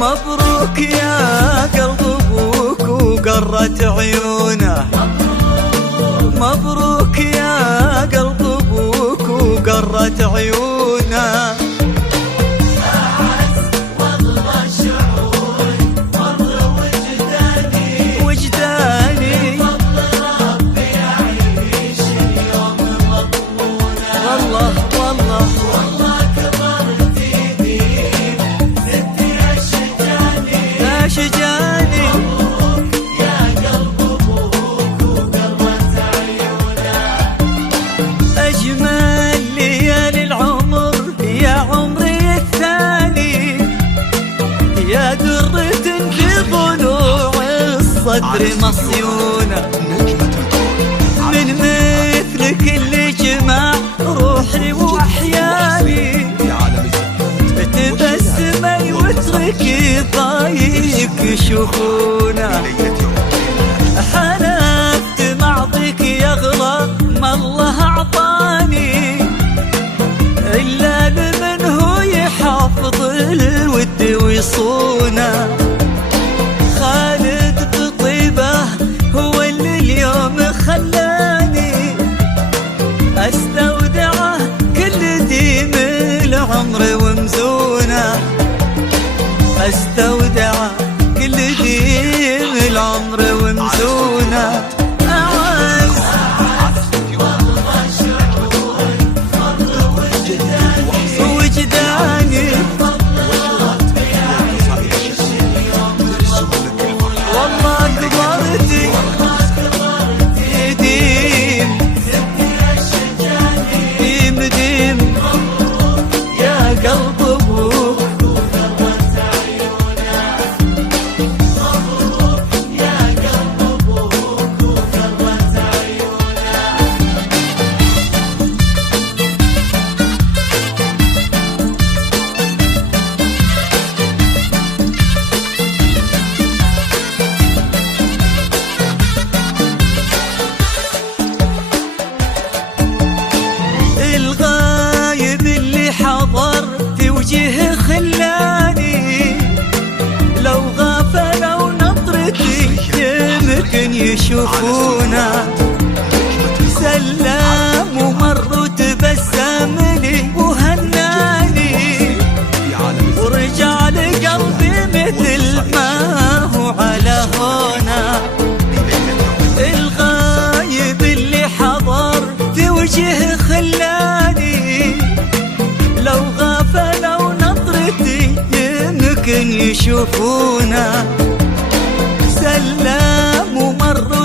مبروك يا قلب ابوك وقرت عيونه، مبروك يا قلب ابوك وقرت عيونه. أعز والله الشعور مر وجداني بفضل ربي أعيش اليوم مضمونة. والله والله والله كبرت دين زدتي أشجاني أشجاني. مبروك يا قلب أبوك وقرت عيونه. أجمل ليالي العمر يا عمري الثاني، يا درة في ضلوع الصدر مصيونة، من مثلك اللي جمع روحي وأحياني، تبسمي واتركي ضايق شخونة. حلفت معطيك يغلى ما الله أعطاني، إلا لمن هو يحافظ الود ويصونه. خالد بطيبه هو اللي اليوم خلاني استودعه كل ديم العمر ومزونه، استودعه كل ديم العمر ومزونه. أعز والله الشعور مر وجداني بفضل ربي أعيش اليوم مضمونة. والله كبرتي ديم زدتي أشجاني ديم ديم يا قلب ابوك وقرت عيونه. مبروك يا قلب أبوك وقرت عيونه. الغايب اللي حضر في وجهه خلاني، لو غفلوا نظرتي يمكن يشوفونا. سلام ومر وتبسم لي وهناني، ورجع لقلبي مثل ما هو على هونا. الغايب اللي حضر في وجهه خلاني، لو غفلوا نظرتي يمكن يشوفونا. سلام ومر